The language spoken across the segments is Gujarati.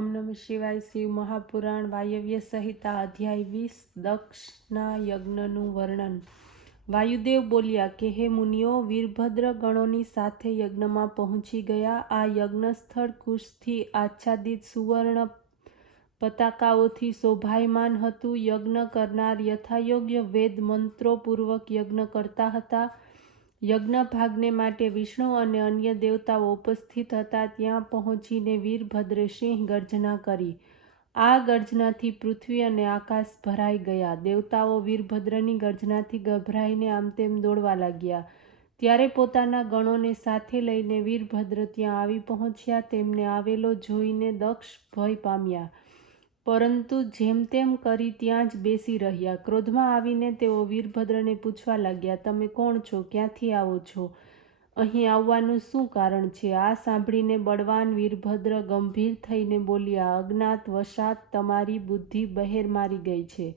ઓમ નમઃ શિવાય। શિવ મહાપુરાણ વાયવ્ય સંહિતા અધ્યાય 20 દક્ષના યજ્ઞનું વર્ણન। વાયુદેવ બોલ્યા કે હે મુનિઓ, વીરભદ્ર ગણોની સાથે યજ્ઞમાં પહોંચી ગયા। આ યજ્ઞસ્થળ કુશથી આચ્છાદિત સુવર્ણ પતાકાઓથી શોભાયમાન હતું। યજ્ઞ કરનાર યથાયોગ્ય વેદ મંત્રો પૂર્વક યજ્ઞ કરતા હતા। યજ્ઞ ભાગને માટે વિષ્ણુ અને અન્ય દેવતાઓ ઉપસ્થિત હતા। ત્યાં પહોંચીને વીરભદ્રે સિંહ ગર્જના કરી। આ ગર્જનાથી પૃથ્વી અને આકાશ ભરાઈ ગયા। દેવતાઓ વીરભદ્રની ગર્જનાથી ગભરાઈને આમ તેમ દોડવા લાગ્યા। ત્યારે પોતાના ગણોને સાથે લઈને વીરભદ્ર ત્યાં આવી પહોંચ્યા। તેમને આવેલો જોઈને દક્ષ ભય પામ્યા, પરંતુ જેમ તેમ કરી ત્યાં જ બેસી રહ્યા। ક્રોધમાં આવીને તેઓ વીરભદ્રને પૂછવા લાગ્યા, તમે કોણ છો? ક્યાંથી આવો છો? અહીં આવવાનું શું કારણ છે? આ સાંભળીને બળવાન વીરભદ્ર ગંભીર થઈને બોલ્યા, અજ્ઞાત વશાત તમારી બુદ્ધિ બહેર મારી ગઈ છે।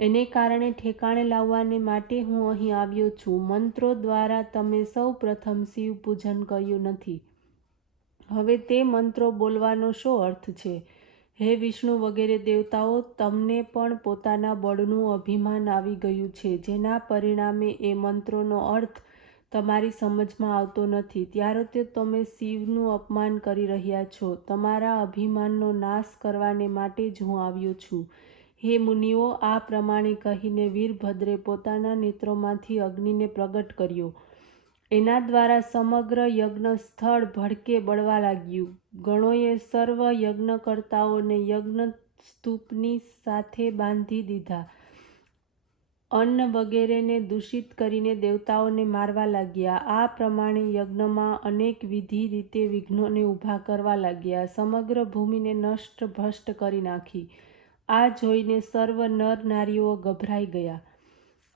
એને કારણે ઠેકાણે લાવવાને માટે હું અહીં આવ્યો છું। મંત્રો દ્વારા તમે સૌ પ્રથમ શિવ પૂજન કર્યું નથી। હવે તે મંત્રો બોલવાનો શો અર્થ છે? હે વિષ્ણુ વગેરે દેવતાઓ, તમને પણ પોતાના બળનું અભિમાન આવી ગયું છે, જેના પરિણામે એ મંત્રોનો અર્થ તમારી સમજમાં આવતો નથી। ત્યારે તો તમે શિવનું અપમાન કરી રહ્યા છો। તમારા અભિમાનનો નાશ કરવાને માટે જ હું આવ્યો છું। હે મુનિઓ, આ પ્રમાણે કહીને વીરભદ્રે પોતાના નેત્રોમાંથી અગ્નિને પ્રગટ કર્યો। એના દ્વારા સમગ્ર યજ્ઞ સ્થળ ભડકે બળવા લાગ્યું। ગણોએ સર્વ યજ્ઞકર્તાઓને યજ્ઞ સ્તૂપની સાથે બાંધી દીધા। અન્ન વગેરેને દૂષિત કરીને દેવતાઓને મારવા લાગ્યા। આ પ્રમાણે યજ્ઞમાં અનેક વિધિ રીતે વિઘ્નોને ઊભા કરવા લાગ્યા। સમગ્ર ભૂમિને નષ્ટ ભ્રષ્ટ કરી નાખી। આ જોઈને સર્વ નર નારીઓ ગભરાઈ ગયા।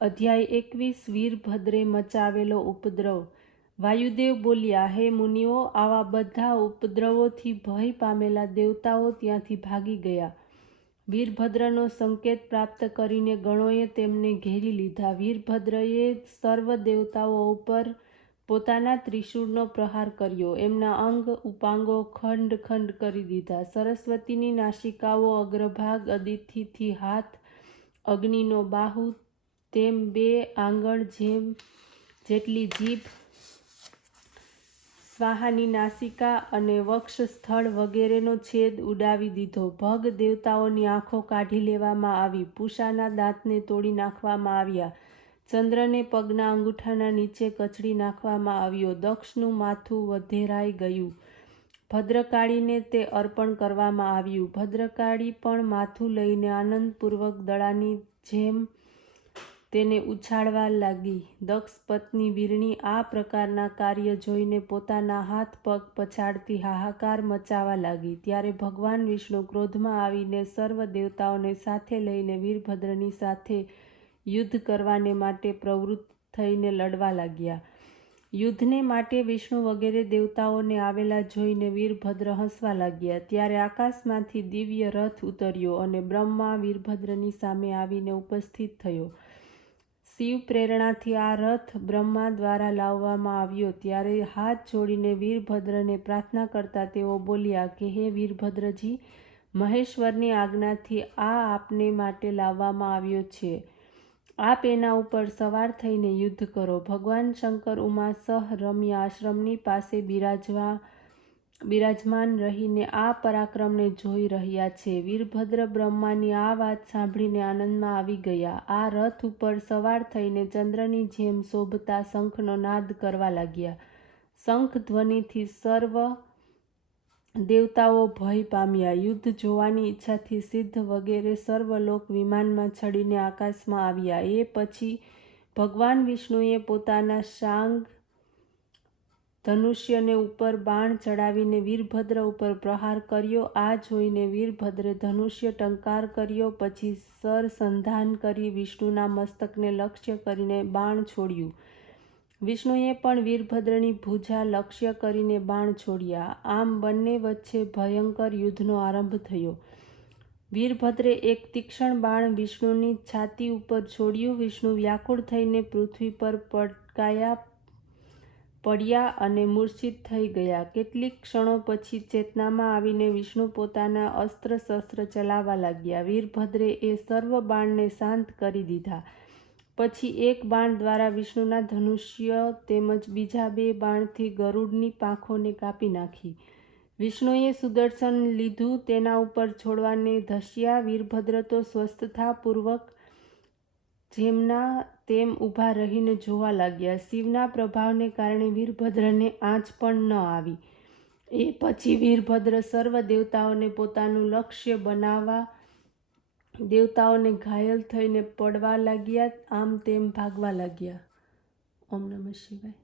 અધ્યાય 21 વીરભદ્રે મચાવેલો ઉપદ્રવ। વાયુદેવ બોલ્યા, હે મુનિઓ, આવા બધા ઉપદ્રવોથી ભય પામેલા દેવતાઓ ત્યાંથી ભાગી ગયા। વીરભદ્રનો સંકેત પ્રાપ્ત કરીને ગણોએ તેમને ઘેરી લીધા। વીરભદ્રએ સર્વ દેવતાઓ ઉપર પોતાના ત્રિશૂળનો પ્રહાર કર્યો। એમના અંગ ઉપાંગો ખંડ ખંડ કરી દીધા। સરસ્વતીની નાસિકાઓ અગ્રભાગ, અદિતિથી હાથ, અગ્નિનો બાહુ, તેમ 2 આંગળ જેટલી જીભ, સ્વાહાની નાસિકા અને વક્ષસ્થળ વગેરેનો છેદ ઉડાવી દીધો। ભગ દેવતાઓની આંખો કાઢી લેવામાં આવી। પૂષાના દાંતને તોડી નાખવામાં આવ્યા। ચંદ્રને પગના અંગૂઠાના નીચે કચડી નાખવામાં આવ્યો। દક્ષનું માથું વધેરાઈ ગયું। ભદ્રકાળીને તે અર્પણ કરવામાં આવ્યું। ભદ્રકાળી પણ માથું લઈને આનંદપૂર્વક દડાની જેમ તેને ઉછાળવા લાગી। દક્ષ પત્ની વીરણી આ પ્રકારના કાર્ય જોઈને પોતાના હાથ પગ પછાડતી હાહાકાર મચાવવા લાગી। ત્યારે ભગવાન વિષ્ણુ ક્રોધમાં આવીને સર્વ દેવતાઓને સાથે લઈને વીરભદ્રની સાથે યુદ્ધ કરવાને માટે પ્રવૃત્ત થઈને લડવા લાગ્યા। યુદ્ધને માટે વિષ્ણુ વગેરે દેવતાઓને આવેલા જોઈને વીરભદ્ર હસવા લાગ્યા। ત્યારે આકાશમાંથી દિવ્ય રથ ઉતર્યો અને બ્રહ્મા વીરભદ્રની સામે આવીને ઉપસ્થિત થયો। શિવ પ્રેરણાથી આ રથ બ્રહ્મા દ્વારા લાવવામાં આવ્યો। ત્યારે હાથ જોડીને વીરભદ્રને પ્રાર્થના કરતા તેઓ બોલ્યા કે હે વીરભદ્રજી, મહેશ્વરની આજ્ઞાથી આ આપને માટે લાવવામાં આવ્યો છે। આપ એના ઉપર સવાર થઈને યુદ્ધ કરો। ભગવાન શંકર ઉમા સહ રમ્ય આશ્રમની પાસે બિરાજમાન રહીને આ પરાક્રમને જોઈ રહ્યા છે। વીરભદ્ર બ્રહ્માની આ વાત સાંભળીને આનંદમાં આવી ગયા। આ રથ ઉપર સવાર થઈને ચંદ્રની જેમ શોભતા શંખનો નાદ કરવા લાગ્યા। શંખ ધ્વનિથી સર્વ દેવતાઓ ભય પામ્યા। યુદ્ધ જોવાની ઈચ્છાથી સિદ્ધ વગેરે સર્વલોક વિમાનમાં ચડીને આકાશમાં આવ્યા। એ પછી ભગવાન વિષ્ણુએ પોતાના શાંગ ધનુષ્યને ઉપર બાણ ચડાવીને વીરભદ્ર ઉપર પ્રહાર કર્યો। આ જોઈને વીરભદ્રે ધનુષ્ય ટંકાર કર્યો। પછી સરસંધાન કરી વિષ્ણુના મસ્તકને લક્ષ્ય કરીને બાણ છોડ્યું। વિષ્ણુએ પણ વીરભદ્રની ભુજા લક્ષ્ય કરીને બાણ છોડ્યા। આમ બંને વચ્ચે ભયંકર યુદ્ધનો આરંભ થયો। વીરભદ્રે એક તીક્ષ્ણ બાણ વિષ્ણુની છાતી ઉપર છોડ્યું। વિષ્ણુ વ્યાકુળ થઈને પૃથ્વી પર પટકાયા। પડ્યા અને મૂર્છિત થઈ ગયા. કેટલીક ક્ષણો પછી ચેતનામાં આવીને વિષ્ણુ પોતાના અસ્ત્ર શસ્ત્ર ચલાવવા લાગ્યા. વીરભદ્રે એ સર્વ બાણને શાંત કરી દીધા. પછી એક બાણ દ્વારા વિષ્ણુના ધનુષ્ય તેમજ બીજા 2 બાણથી ગરુડની પાંખોને કાપી નાખી. વિષ્ણુએ સુદર્શન લીધું, તેના ઉપર છોડવાને ધસ્યા. વીરભદ્ર તો સ્વસ્થતાપૂર્વક જેમના તેમ ઊભા રહીને જોવા લાગ્યા. શિવના પ્રભાવને કારણે વીરભદ્રને આંચ પણ ન આવી. એ પછી વીરભદ્ર સર્વ દેવતાઓને પોતાનું લક્ષ્ય બનાવવા દેવતાઓને ઘાયલ થઈને પડવા લાગ્યા, આમ તેમ ભાગવા લાગ્યા. ઓમ નમઃ શિવાય.